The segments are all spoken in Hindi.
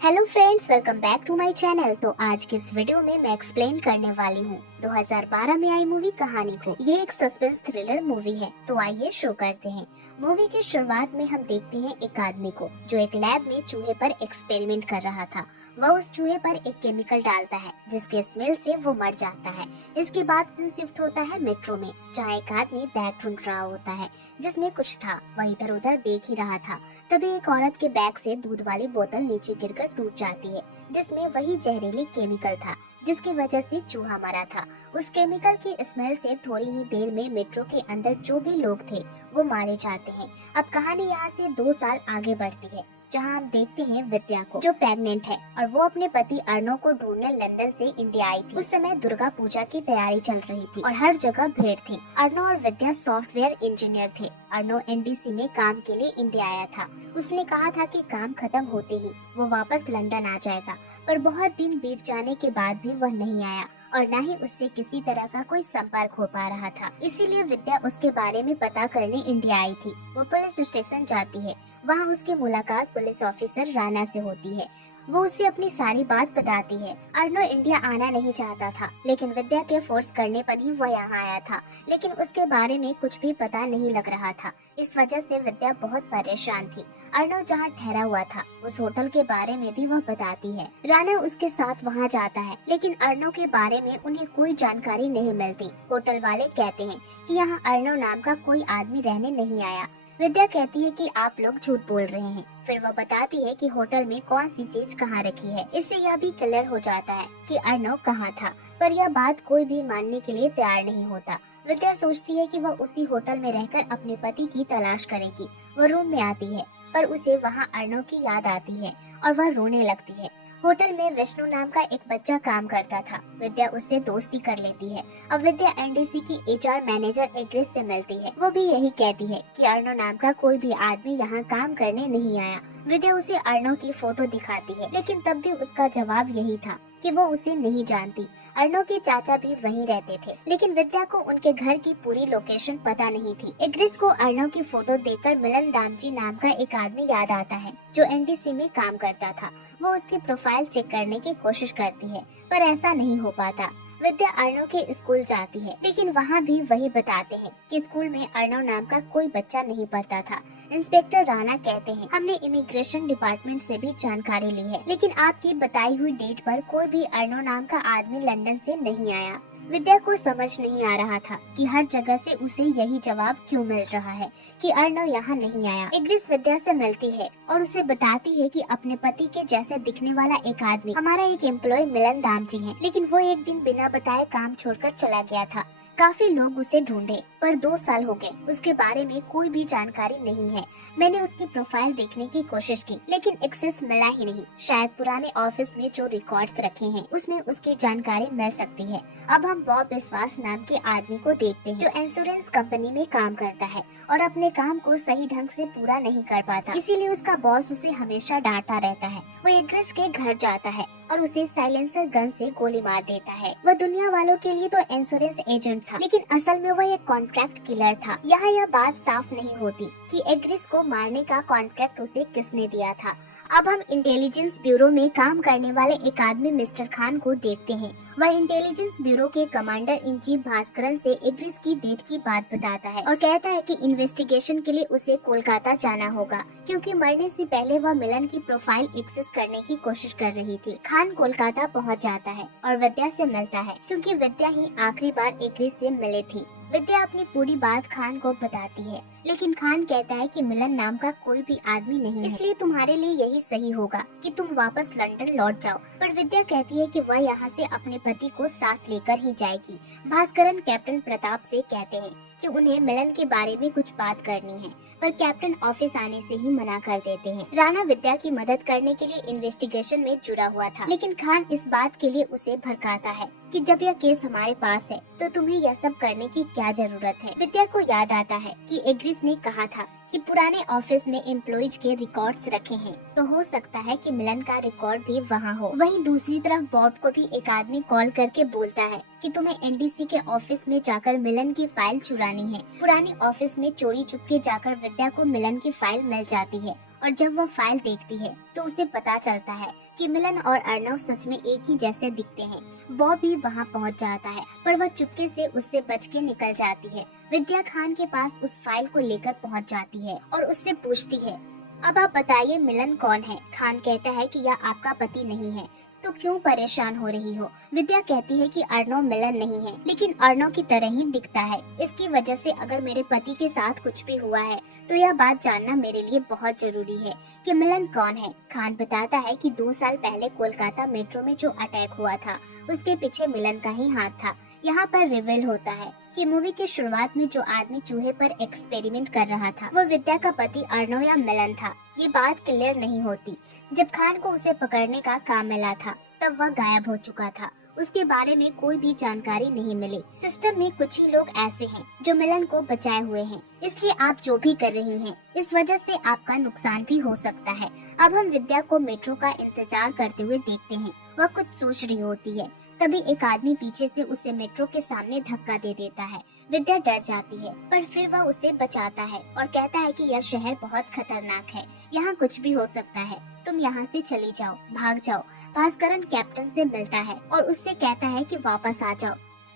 Hello friends, welcome back to my channel. तो आज के इस वीडियो में मैं एक्सप्लेन करने वाली हूँ 2012 में आई मूवी कहानी को। ये एक सस्पेंस थ्रिलर मूवी है। तो आइए शुरू करते हैं। मूवी की शुरुआत में हम देखते हैं एक आदमी को जो एक लैब में चूहे पर एक्सपेरिमेंट कर रहा था। वह उस चूहे पर एक केमिकल डालता है जिसके स्मेल से वो मर जाता है। इसके बाद सीन शिफ्ट होता है मेट्रो में, जहाँ एक आदमी बैग ढूंढ रहा होता है जिसमें कुछ था। वह इधर उधर देख ही रहा था। तभी एक औरत के बैग से दूध वाली बोतल नीचे गिरकर टूट जाती है, जिसमें वही जहरीली केमिकल था जिसकी वजह से चूहा मरा था। उस केमिकल की स्मेल से थोड़ी ही देर में मेट्रो के अंदर जो भी लोग थे वो मारे जाते हैं। अब कहानी यहाँ से 2 साल आगे बढ़ती है, जहाँ हम देखते हैं विद्या को जो प्रेग्नेंट है और वो अपने पति अर्णव को ढूंढने लंदन से इंडिया आई थी। उस समय दुर्गा पूजा की तैयारी चल रही थी और हर जगह भीड़ थी। अर्णव और विद्या सॉफ्टवेयर इंजीनियर थे। अर्णव एनडीसी में काम के लिए इंडिया आया था। उसने कहा था कि काम खत्म होते ही वो वापस लंदन आ जाएगा, पर बहुत दिन बीत जाने के बाद भी वह नहीं आया और न ही उससे किसी तरह का कोई संपर्क हो पा रहा था। इसीलिए विद्या उसके बारे में पता करने इंडिया आई थी। वो पुलिस स्टेशन जाती है। वहाँ उसकी मुलाकात पुलिस ऑफिसर राणा से होती है। वो उसे अपनी सारी बात बताती है। अर्णव इंडिया आना नहीं चाहता था, लेकिन विद्या के फोर्स करने पर ही वह यहाँ आया था। लेकिन उसके बारे में कुछ भी पता नहीं लग रहा था। इस वजह से विद्या बहुत परेशान थी। अर्णव जहाँ ठहरा हुआ था उस होटल के बारे में भी वह बताती है। राणा उसके साथ वहाँ जाता है, लेकिन अर्णव के बारे में उन्हें कोई जानकारी नहीं मिलती। होटल वाले कहते हैं कि यहाँ अर्णव नाम का कोई आदमी रहने नहीं आया। विद्या कहती है कि आप लोग झूठ बोल रहे हैं। फिर वह बताती है कि होटल में कौन सी चीज कहाँ रखी है। इससे यह भी क्लियर हो जाता है कि अर्णव कहाँ था, पर यह बात कोई भी मानने के लिए तैयार नहीं होता। विद्या सोचती है कि वह उसी होटल में रहकर अपने पति की तलाश करेगी। वह रूम में आती है, पर उसे वहाँ अर्णव की याद आती है और वह रोने लगती है। होटल में विष्णु नाम का एक बच्चा काम करता था। विद्या उससे दोस्ती कर लेती है। अब विद्या एनडीसी की एचआर मैनेजर एग्रेस से मिलती है। वो भी यही कहती है कि अर्णव नाम का कोई भी आदमी यहाँ काम करने नहीं आया। विद्या उसे अर्णव की फोटो दिखाती है, लेकिन तब भी उसका जवाब यही था कि वो उसे नहीं जानती। अर्णव के चाचा भी वहीं रहते थे, लेकिन विद्या को उनके घर की पूरी लोकेशन पता नहीं थी। एग्रेस को अर्णव की फोटो देखकर मिलन दामजी नाम का एक आदमी याद आता है जो एनडीसी में काम करता था। वो उसकी प्रोफाइल चेक करने की कोशिश करती है, पर ऐसा नहीं हो पाता। विद्या अर्णव के स्कूल जाती है, लेकिन वहाँ भी वही बताते हैं कि स्कूल में अर्णव नाम का कोई बच्चा नहीं पढ़ता था। इंस्पेक्टर राणा कहते हैं, हमने इमिग्रेशन डिपार्टमेंट से भी जानकारी ली है, लेकिन आपकी बताई हुई डेट पर कोई भी अर्णव नाम का आदमी लंदन से नहीं आया। विद्या को समझ नहीं आ रहा था कि हर जगह से उसे यही जवाब क्यों मिल रहा है कि अर्णव यहाँ नहीं आया। एग्रिस विद्या से मिलती है और उसे बताती है कि अपने पति के जैसे दिखने वाला एक आदमी हमारा एक एम्प्लॉय मिलन दामजी है, लेकिन वो एक दिन बिना बताए काम छोड़कर चला गया था। काफी लोग उसे ढूंढे, पर 2 साल हो गए, उसके बारे में कोई भी जानकारी नहीं है। मैंने उसकी प्रोफाइल देखने की कोशिश की, लेकिन एक्सेस मिला ही नहीं। शायद पुराने ऑफिस में जो रिकॉर्ड्स रखे हैं उसमें उसकी जानकारी मिल सकती है। अब हम बॉब विश्वास नाम के आदमी को देखते हैं, जो इंश्योरेंस कंपनी में काम करता है और अपने काम को सही ढंग से पूरा नहीं कर पाता, इसीलिए उसका बॉस उसे हमेशा डांटता रहता है। वो एग्रिस के घर जाता है और उसे साइलेंसर गन से गोली मार देता है। वह दुनिया वालों के लिए तो इंश्योरेंस एजेंट था, लेकिन असल में वह एक कॉन्ट्रैक्ट किलर था। यहाँ यह बात साफ नहीं होती कि एग्रिस को मारने का कॉन्ट्रैक्ट उसे किसने दिया था। अब हम इंटेलिजेंस ब्यूरो में काम करने वाले एक आदमी मिस्टर खान को देखते हैं। वह इंटेलिजेंस ब्यूरो के कमांडर इन चीफ भास्करन से एग्रिस की डेथ की बात बताता है और कहता है कि इन्वेस्टिगेशन के लिए उसे कोलकाता जाना होगा, क्योंकि मरने से पहले वह मिलन की प्रोफाइल एक्सेस करने की कोशिश कर रही थी। खान कोलकाता पहुंच जाता है और विद्या से मिलता है, क्योंकि विद्या ही आखिरी बार एग्रिस से मिली थी। विद्या अपनी पूरी बात खान को बताती है, लेकिन खान कहता है कि मिलन नाम का कोई भी आदमी नहीं है, इसलिए तुम्हारे लिए यही सही होगा कि तुम वापस लंदन लौट जाओ। पर विद्या कहती है कि वह यहाँ से अपने पति को साथ लेकर ही जाएगी। भास्करन कैप्टन प्रताप से कहते हैं कि उन्हें मिलन के बारे में कुछ बात करनी है, पर कैप्टन ऑफिस आने से ही मना कर देते हैं। राणा विद्या की मदद करने के लिए इन्वेस्टिगेशन में जुड़ा हुआ था, लेकिन खान इस बात के लिए उसे भड़काता है कि जब यह केस हमारे पास है तो तुम्हें यह सब करने की क्या जरूरत है। विद्या को याद आता है कि एग्रिस ने कहा था कि पुराने ऑफिस में एम्प्लॉइज के रिकॉर्ड्स रखे हैं, तो हो सकता है कि मिलन का रिकॉर्ड भी वहाँ हो। वहीं दूसरी तरफ बॉब को भी एक आदमी कॉल करके बोलता है कि तुम्हें एनडीसी के ऑफिस में जाकर मिलन की फाइल चुरानी है। पुरानी ऑफिस में चोरी चुपके जाकर विद्या को मिलन की फाइल मिल जाती है और जब वह फाइल देखती है तो उसे पता चलता है कि मिलन और अर्नव सच में एक ही जैसे दिखते हैं। बॉब भी वहाँ पहुँच जाता है पर वह चुपके से उससे बच के निकल जाती है। विद्या खान के पास उस फाइल को लेकर पहुँच जाती है और उससे पूछती है, अब आप बताइए मिलन कौन है। खान कहता है कि यह आपका पति नहीं है, तो क्यों परेशान हो रही हो। विद्या कहती है कि अर्नव मिलन नहीं है, लेकिन अर्नव की तरह ही दिखता है। इसकी वजह से अगर मेरे पति के साथ कुछ भी हुआ है तो यह बात जानना मेरे लिए बहुत जरूरी है कि मिलन कौन है। खान बताता है कि 2 साल पहले कोलकाता मेट्रो में जो अटैक हुआ था उसके पीछे मिलन का ही हाथ था। यहाँ पर रिवील होता है कि मूवी के शुरुआत में जो आदमी चूहे पर एक्सपेरिमेंट कर रहा था वो विद्या का पति अर्नव या मिलन था। ये बात क्लियर नहीं होती। जब खान को उसे पकड़ने का काम मिला था तब वह गायब हो चुका था। उसके बारे में कोई भी जानकारी नहीं मिली। सिस्टम में कुछ ही लोग ऐसे हैं जो मिलन को बचाए हुए हैं, इसलिए आप जो भी कर रही हैं इस वजह से आपका नुकसान भी हो सकता है। अब हम विद्या को मेट्रो का इंतजार करते हुए देखते हैं। वह कुछ सोच रही होती है, तभी एक आदमी पीछे से उसे मेट्रो के सामने धक्का दे देता है। विद्या डर जाती है पर फिर वह उसे बचाता है और कहता है कि यह शहर बहुत खतरनाक है, यहाँ कुछ भी हो सकता है, तुम यहाँ से चली जाओ, भाग जाओ। भास्करन कैप्टन से मिलता है और उससे कहता है कि वापस आ जाओ,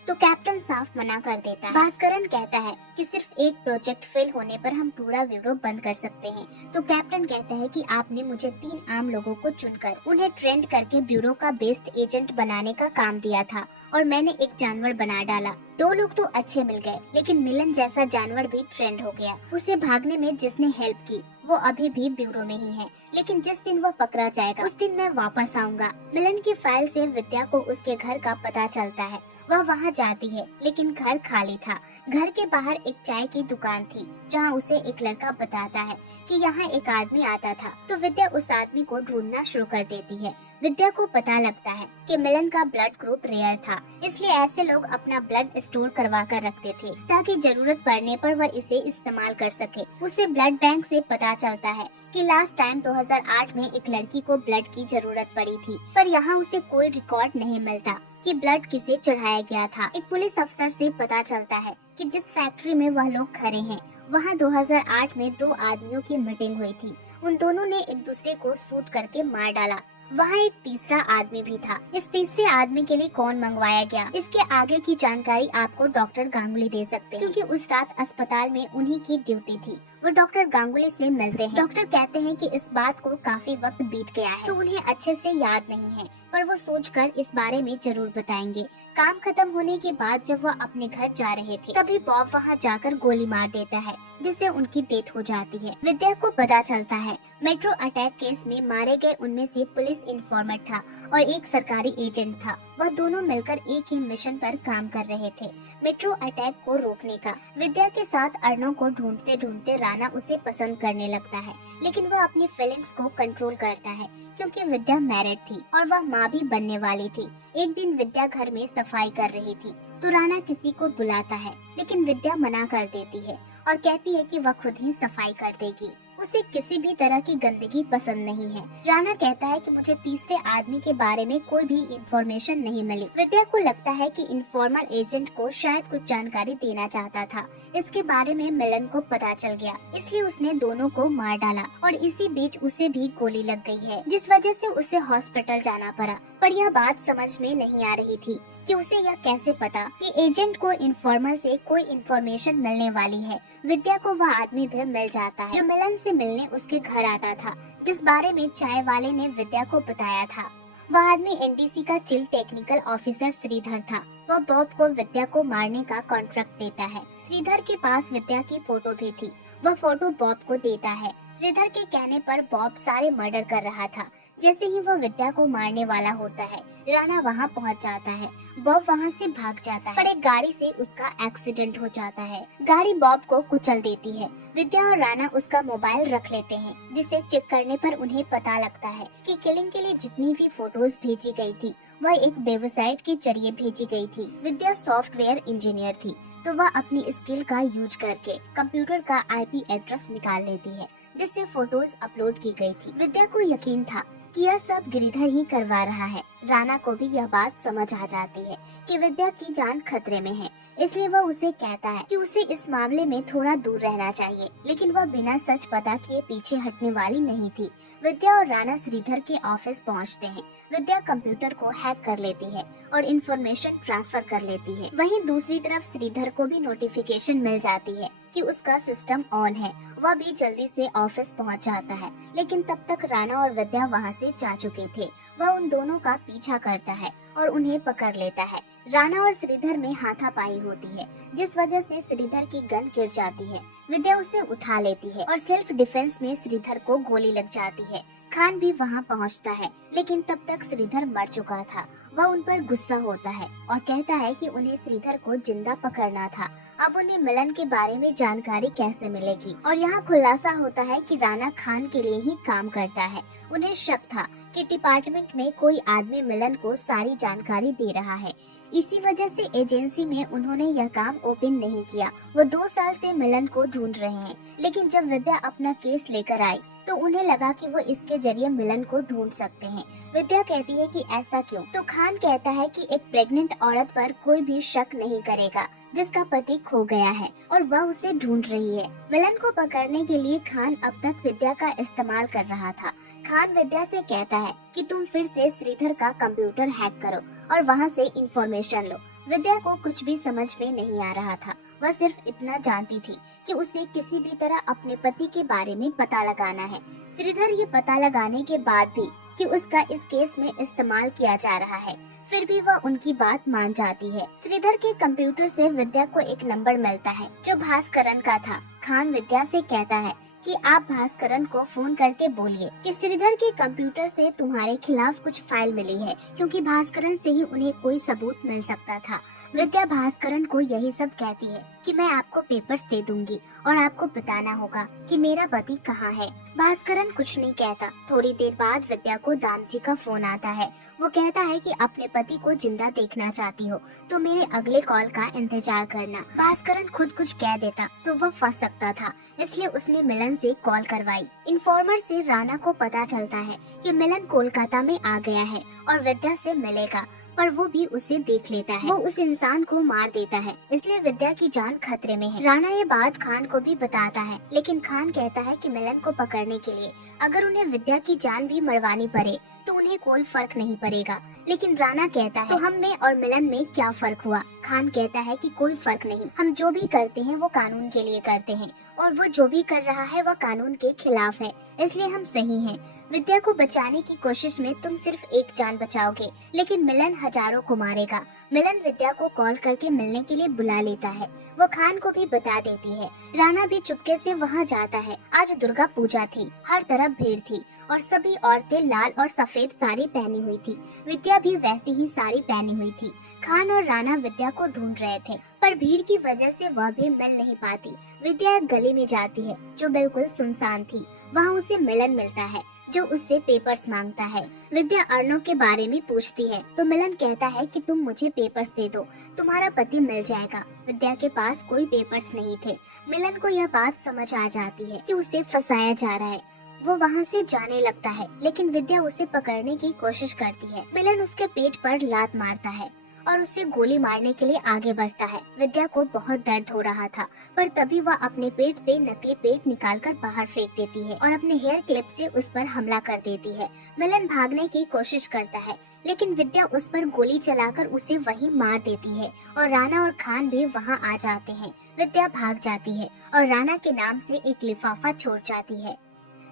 तो कैप्टन साफ मना कर देता है। भास्करन कहता है कि सिर्फ एक प्रोजेक्ट फेल होने पर हम पूरा ब्यूरो बंद कर सकते हैं, तो कैप्टन कहता है कि आपने मुझे 3 आम लोगों को चुनकर उन्हें ट्रेंड करके ब्यूरो का बेस्ट एजेंट बनाने का काम दिया था और मैंने एक जानवर बना डाला। 2 लोग तो अच्छे मिल गए, लेकिन मिलन जैसा जानवर भी ट्रेंड हो गया। उसे भागने में जिसने हेल्प की वो अभी भी ब्यूरो में ही है, लेकिन जिस दिन वो पकड़ा जाएगा उस दिन मैं वापस आऊंगा। मिलन की फाइल से विद्या को उसके घर का पता चलता है। वह वहाँ जाती है लेकिन घर खाली था। घर के बाहर एक चाय की दुकान थी जहाँ उसे एक लड़का बताता है कि यहाँ एक आदमी आता था, तो विद्या उस आदमी को ढूंढना शुरू कर देती है। विद्या को पता लगता है कि मिलन का ब्लड ग्रुप रेयर था, इसलिए ऐसे लोग अपना ब्लड स्टोर करवा कर रखते थे ताकि जरूरत पड़ने पर वह इसे इस्तेमाल कर सके। उसे ब्लड बैंक से पता चलता है कि लास्ट टाइम 2008 में एक लड़की को ब्लड की जरूरत पड़ी थी, पर यहाँ उसे कोई रिकॉर्ड नहीं मिलता कि ब्लड किसे चढ़ाया गया था। एक पुलिस अफसर से पता चलता है कि जिस फैक्ट्री में वह लोग खड़े हैं वहाँ 2008 में 2 आदमियों की मीटिंग हुई थी। उन दोनों ने एक दूसरे को शूट करके मार डाला। वहाँ एक तीसरा आदमी भी था। इस तीसरे आदमी के लिए कौन मंगवाया गया, इसके आगे की जानकारी आपको डॉक्टर गांगुली दे सकते हैं, क्योंकि उस रात अस्पताल में उन्हीं की ड्यूटी थी। वो डॉक्टर गांगुली से मिलते हैं। डॉक्टर कहते हैं कि इस बात को काफी वक्त बीत गया है तो उन्हें अच्छे से याद नहीं है, पर वो सोचकर इस बारे में जरूर बताएंगे। काम खत्म होने के बाद जब वह अपने घर जा रहे थे तभी बॉब वहाँ जाकर गोली मार देता है, जिससे उनकी डेथ हो जाती है। विद्या को पता चलता है मेट्रो अटैक केस में मारे गए उनमें से पुलिस इन्फॉर्मर था और एक सरकारी एजेंट था। वह दोनों मिलकर एक ही मिशन पर काम कर रहे थे, मैट्रो अटैक को रोकने का। विद्या के साथ अर्नव को ढूंढते ढूंढते राणा उसे पसंद करने लगता है, लेकिन वह अपनी फीलिंग्स को कंट्रोल करता है क्योंकि विद्या मैरिड थी और वह माँ भी बनने वाली थी। एक दिन विद्या घर में सफाई कर रही थी तो राणा किसी को बुलाता है, लेकिन विद्या मना कर देती है और कहती है कि वह खुद ही सफाई कर देगी। उसे किसी भी तरह की गंदगी पसंद नहीं है। राणा कहता है कि मुझे तीसरे आदमी के बारे में कोई भी इंफॉर्मेशन नहीं मिली। विद्या को लगता है कि इनफॉर्मल एजेंट को शायद कुछ जानकारी देना चाहता था। इसके बारे में मिलन को पता चल गया, इसलिए उसने दोनों को मार डाला और इसी बीच उसे भी गोली लग गई है, जिस वजह से उसे हॉस्पिटल जाना पड़ा। पर यह बात समझ में नहीं आ रही थी कि उसे यह कैसे पता कि एजेंट को इनफॉर्मल से कोई इन्फॉर्मेशन मिलने वाली है। विद्या को वह आदमी भी मिल जाता है जो मिलन से मिलने उसके घर आता था, जिस बारे में चाय वाले ने विद्या को बताया था। वह आदमी एनडीसी का चीफ टेक्निकल ऑफिसर श्रीधर था। वह बॉब को विद्या को मारने का कॉन्ट्रैक्ट देता है। श्रीधर के पास विद्या की फोटो भी थी। वह फोटो बॉब को देता है। श्रीधर के कहने पर बॉब सारे मर्डर कर रहा था। जैसे ही वह विद्या को मारने वाला होता है, राणा वहाँ पहुँच जाता है। बॉब वहाँ से भाग जाता है, पर एक गाड़ी से उसका एक्सीडेंट हो जाता है। गाड़ी बॉब को कुचल देती है। विद्या और राणा उसका मोबाइल रख लेते हैं, जिसे चेक करने पर उन्हें पता लगता है कि किलिंग के लिए जितनी भी फोटोज भेजी गई थी वह एक वेबसाइट के जरिए भेजी गई थी। विद्या सॉफ्टवेयर इंजीनियर थी, तो वह अपनी स्किल का यूज करके कंप्यूटर का आईपी एड्रेस निकाल लेती है, जिससे फोटोज अपलोड की गई थी। विद्या को यकीन था कि यह सब गिरिधर ही करवा रहा है। राणा को भी यह बात समझ आ जाती है कि विद्या की जान खतरे में है, इसलिए वह उसे कहता है कि उसे इस मामले में थोड़ा दूर रहना चाहिए, लेकिन वह बिना सच पता किए पीछे हटने वाली नहीं थी। विद्या और राणा श्रीधर के ऑफिस पहुंचते हैं। विद्या कंप्यूटर को हैक कर लेती है और इंफॉर्मेशन ट्रांसफर कर लेती है। वहीं दूसरी तरफ श्रीधर को भी नोटिफिकेशन मिल जाती है कि उसका सिस्टम ऑन है। वह भी जल्दी से ऑफिस पहुंच जाता है, लेकिन तब तक राणा और विद्या वहां से जा चुके थे। वह उन दोनों का पीछा करता है और उन्हें पकड़ लेता है। राणा और श्रीधर में हाथापाई होती है, जिस वजह से श्रीधर की गन गिर जाती है। विद्या उसे उठा लेती है और सेल्फ डिफेंस में श्रीधर को गोली लग जाती है। खान भी वहां पहुंचता है, लेकिन तब तक श्रीधर मर चुका था। वह उन पर गुस्सा होता है और कहता है कि उन्हें श्रीधर को जिंदा पकड़ना था। अब उन्हें मिलन के बारे में जानकारी कैसे मिलेगी? और यहाँ खुलासा होता है कि राणा खान के लिए ही काम करता है। उन्हें शक था कि डिपार्टमेंट में कोई आदमी मिलन को सारी जानकारी दे रहा है। इसी वजह से एजेंसी में उन्होंने यह काम ओपन नहीं किया। वो 2 साल से मिलन को ढूंढ रहे हैं, लेकिन जब विद्या अपना केस लेकर आई तो उन्हें लगा कि वो इसके जरिए मिलन को ढूंढ सकते हैं। विद्या कहती है कि ऐसा क्यों? तो खान कहता है कि एक प्रेग्नेंट औरत पर कोई भी शक नहीं करेगा जिसका पति खो गया है और वह उसे ढूंढ रही है। मिलन को पकड़ने के लिए खान अब तक विद्या का इस्तेमाल कर रहा था। खान विद्या से कहता है कि तुम फिर से श्रीधर का कंप्यूटर हैक करो और वहां से इंफॉर्मेशन लो। विद्या को कुछ भी समझ में नहीं आ रहा था। वह सिर्फ इतना जानती थी कि उसे किसी भी तरह अपने पति के बारे में पता लगाना है। श्रीधर ये पता लगाने के बाद भी कि उसका इस केस में इस्तेमाल किया जा रहा है, फिर भी वह उनकी बात मान जाती है। श्रीधर के कंप्यूटर से विद्या को एक नंबर मिलता है जो भास्करन का था। खान विद्या से कहता है कि आप भास्करन को फोन करके बोलिए कि श्रीधर के कंप्यूटर से तुम्हारे खिलाफ कुछ फाइल मिली है, क्योंकि भास्करन से ही उन्हें कोई सबूत मिल सकता था। विद्या भास्करन को यही सब कहती है कि मैं आपको पेपर्स दे दूंगी और आपको बताना होगा कि मेरा पति कहाँ है। भास्करन कुछ नहीं कहता। थोड़ी देर बाद विद्या को दामजी का फोन आता है। वो कहता है कि अपने पति को जिंदा देखना चाहती हो तो मेरे अगले कॉल का इंतजार करना। भास्करन खुद कुछ कह देता तो वह फंस सकता था, इसलिए उसने मिलन से कॉल करवाई। इन्फॉर्मर से राणा को पता चलता है कि मिलन कोलकाता में आ गया है और विद्या से मिलेगा, पर वो भी उसे देख लेता है। वो उस इंसान को मार देता है, इसलिए विद्या की जान खतरे में है। राणा ये बात खान को भी बताता है, लेकिन खान कहता है कि मिलन को पकड़ने के लिए अगर उन्हें विद्या की जान भी मरवानी पड़े तो उन्हें कोई फर्क नहीं पड़ेगा। लेकिन राणा कहता है तो हम में और मिलन में क्या फर्क हुआ? खान कहता है कि कोई फर्क नहीं, हम जो भी करते हैं वो कानून के लिए करते हैं और वो जो भी कर रहा है वह कानून के खिलाफ है, इसलिए हम सही हैं। विद्या को बचाने की कोशिश में तुम सिर्फ एक जान बचाओगे, लेकिन मिलन हजारों को मारेगा। मिलन विद्या को कॉल करके मिलने के लिए बुला लेता है। वो खान को भी बता देती है। राणा भी चुपके से वहाँ जाता है। आज दुर्गा पूजा थी, हर तरफ भीड़ थी और सभी औरतें लाल और सफेद साड़ी पहनी हुई थी। विद्या भी वैसी ही साड़ी पहनी हुई थी। खान और राणा विद्या को ढूंढ रहे थे, पर भीड़ की वजह से वह भी मिल नहीं पाती। विद्या एक गली में जाती है जो बिल्कुल सुनसान थी। वहाँ उसे मिलन मिलता है जो उससे पेपर्स मांगता है। विद्या अर्णव के बारे में पूछती है तो मिलन कहता है कि तुम मुझे पेपर्स दे दो, तुम्हारा पति मिल जाएगा। विद्या के पास कोई पेपर्स नहीं थे। मिलन को यह बात समझ आ जाती है कि उसे फंसाया जा रहा है। वो वहाँ से जाने लगता है, लेकिन विद्या उसे पकड़ने की कोशिश करती है। मिलन उसके पेट पर लात मारता है और उसे गोली मारने के लिए आगे बढ़ता है। विद्या को बहुत दर्द हो रहा था, पर तभी वह अपने पेट से नकली पेट निकालकर बाहर फेंक देती है और अपने हेयर क्लिप से उस पर हमला कर देती है। मिलन भागने की कोशिश करता है, लेकिन विद्या उस पर गोली चलाकर उसे वहीं मार देती है और राणा और खान भी वहां आ जाते हैं। विद्या भाग जाती है और राणा के नाम से एक लिफाफा छोड़ जाती है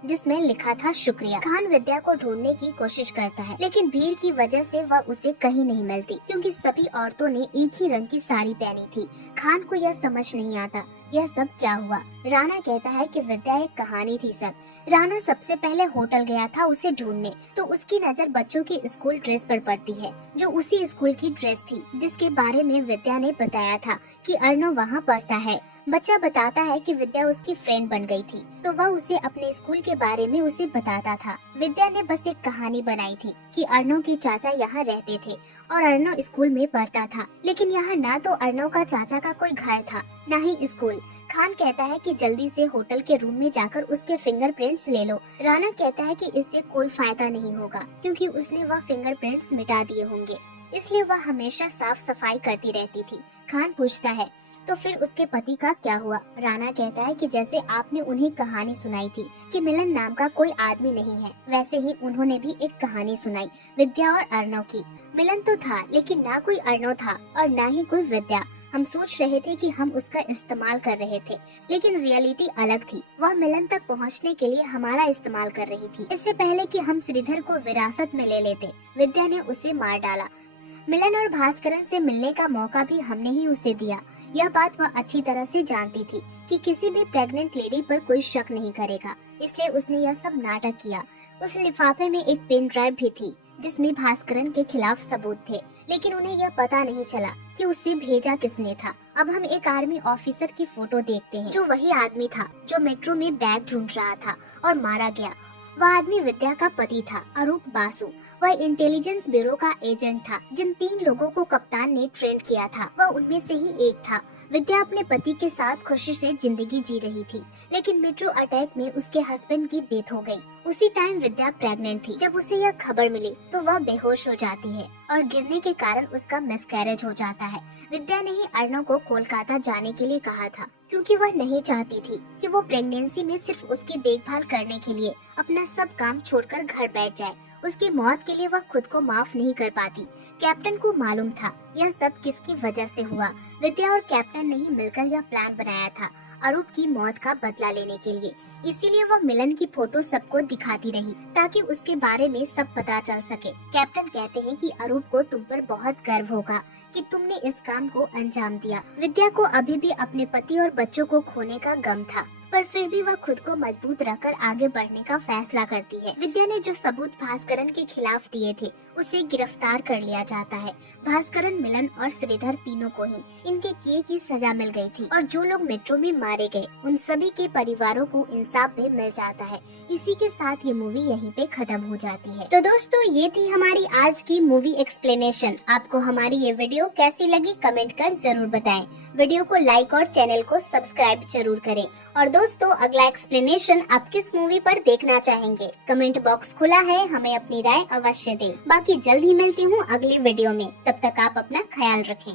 जिसमें लिखा था शुक्रिया। खान विद्या को ढूंढने की कोशिश करता है, लेकिन भीड़ की वजह से वह उसे कहीं नहीं मिलती, क्योंकि सभी औरतों ने एक ही रंग की साड़ी पहनी थी। खान को यह समझ नहीं आता यह सब क्या हुआ। राणा कहता है कि विद्या एक कहानी थी सर। राणा सबसे पहले होटल गया था उसे ढूंढने, तो उसकी नजर बच्चों की स्कूल ड्रेस पर पड़ती है जो उसी स्कूल की ड्रेस थी जिसके बारे में विद्या ने बताया था कि अर्णव वहाँ पढ़ता है। बच्चा बताता है कि विद्या उसकी फ्रेंड बन गई थी, तो वह उसे अपने स्कूल के बारे में उसे बताता था। विद्या ने बस एक कहानी बनाई थी कि अर्णव के चाचा यहाँ रहते थे और अर्णव स्कूल में पढ़ता था, लेकिन यहाँ ना तो अर्णव का चाचा का कोई घर था, न ही स्कूल। खान कहता है कि जल्दी से होटल के रूम में जाकर उसके फिंगरप्रिंट्स ले लो। राणा कहता है कि इससे कोई फायदा नहीं होगा क्योंकि उसने वह फिंगरप्रिंट्स मिटा दिए होंगे, इसलिए वह हमेशा साफ सफाई करती रहती थी। खान पूछता है तो फिर उसके पति का क्या हुआ? राणा कहता है कि जैसे आपने उन्हें कहानी सुनाई थी कि मिलन नाम का कोई आदमी नहीं है, वैसे ही उन्होंने भी एक कहानी सुनाई विद्या और अर्णव की। मिलन तो था, लेकिन ना कोई अर्णव था और ना ही कोई विद्या। हम सोच रहे थे कि हम उसका इस्तेमाल कर रहे थे, लेकिन रियलिटी अलग थी। वह मिलन तक पहुंचने के लिए हमारा इस्तेमाल कर रही थी। इससे पहले कि हम श्रीधर को विरासत में ले लेते, विद्या ने उसे मार डाला। मिलन और भास्करन से मिलने का मौका भी हमने ही उसे दिया। यह बात वह अच्छी तरह से जानती थी कि किसी भी प्रेग्नेंट लेडी पर कोई शक नहीं करेगा, इसलिए उसने यह सब नाटक किया। उस लिफाफे में एक पेन ड्राइव भी थी जिसमें भास्करन के खिलाफ सबूत थे, लेकिन उन्हें यह पता नहीं चला कि उसे भेजा किसने था। अब हम एक आर्मी ऑफिसर की फोटो देखते हैं, जो वही आदमी था जो मेट्रो में बैग ढूंढ रहा था और मारा गया। वह आदमी विद्या का पति था, अरूप बासु। वह इंटेलिजेंस ब्यूरो का एजेंट था। जिन 3 लोगों को कप्तान ने ट्रेन किया था, वह उनमें से ही एक था। विद्या अपने पति के साथ खुशी से जिंदगी जी रही थी, लेकिन मेट्रो अटैक में उसके हस्बैंड की डेथ हो गई। उसी टाइम विद्या प्रेग्नेंट थी। जब उसे यह खबर मिली तो वह बेहोश हो जाती है और गिरने के कारण उसका मिसकैरेज हो जाता है। विद्या ने ही अर्णव को कोलकाता जाने के लिए कहा था, क्योंकि वह नहीं चाहती थी कि वो प्रेगनेंसी में सिर्फ उसकी देखभाल करने के लिए अपना सब काम छोड़कर घर बैठ जाए। उसकी मौत के लिए वह खुद को माफ नहीं कर पाती। कैप्टन को मालूम था यह सब किसकी वजह से हुआ। विद्या और कैप्टन ने ही मिलकर यह प्लान बनाया था अरूप की मौत का बदला लेने के लिए। इसीलिए वह मिलन की फोटो सबको दिखाती रही ताकि उसके बारे में सब पता चल सके। कैप्टन कहते हैं कि अरूप को तुम पर बहुत गर्व होगा कि तुमने इस काम को अंजाम दिया। विद्या को अभी भी अपने पति और बच्चों को खोने का गम था, पर फिर भी वह खुद को मजबूत रखकर आगे बढ़ने का फैसला करती है। विद्या ने जो सबूत भास्करन के खिलाफ दिए थे उसे गिरफ्तार कर लिया जाता है। भास्करन, मिलन और श्रीधर तीनों को ही इनके किए की सजा मिल गई थी और जो लोग मेट्रो में मारे गए उन सभी के परिवारों को इंसाफ भी मिल जाता है। इसी के साथ ये मूवी यहीं पे खत्म हो जाती है। तो दोस्तों, ये थी हमारी आज की मूवी एक्सप्लेनेशन। आपको हमारी ये वीडियो कैसी लगी कमेंट कर जरूर बताएं। वीडियो को लाइक और चैनल को सब्सक्राइब जरूर करें। और दोस्तों, अगला एक्सप्लेनेशन आप किस मूवी पर देखना चाहेंगे? कमेंट बॉक्स खुला है, हमें अपनी राय अवश्य दें। बाकी जल्द ही मिलती हूँ अगली वीडियो में। तब तक आप अपना ख्याल रखें।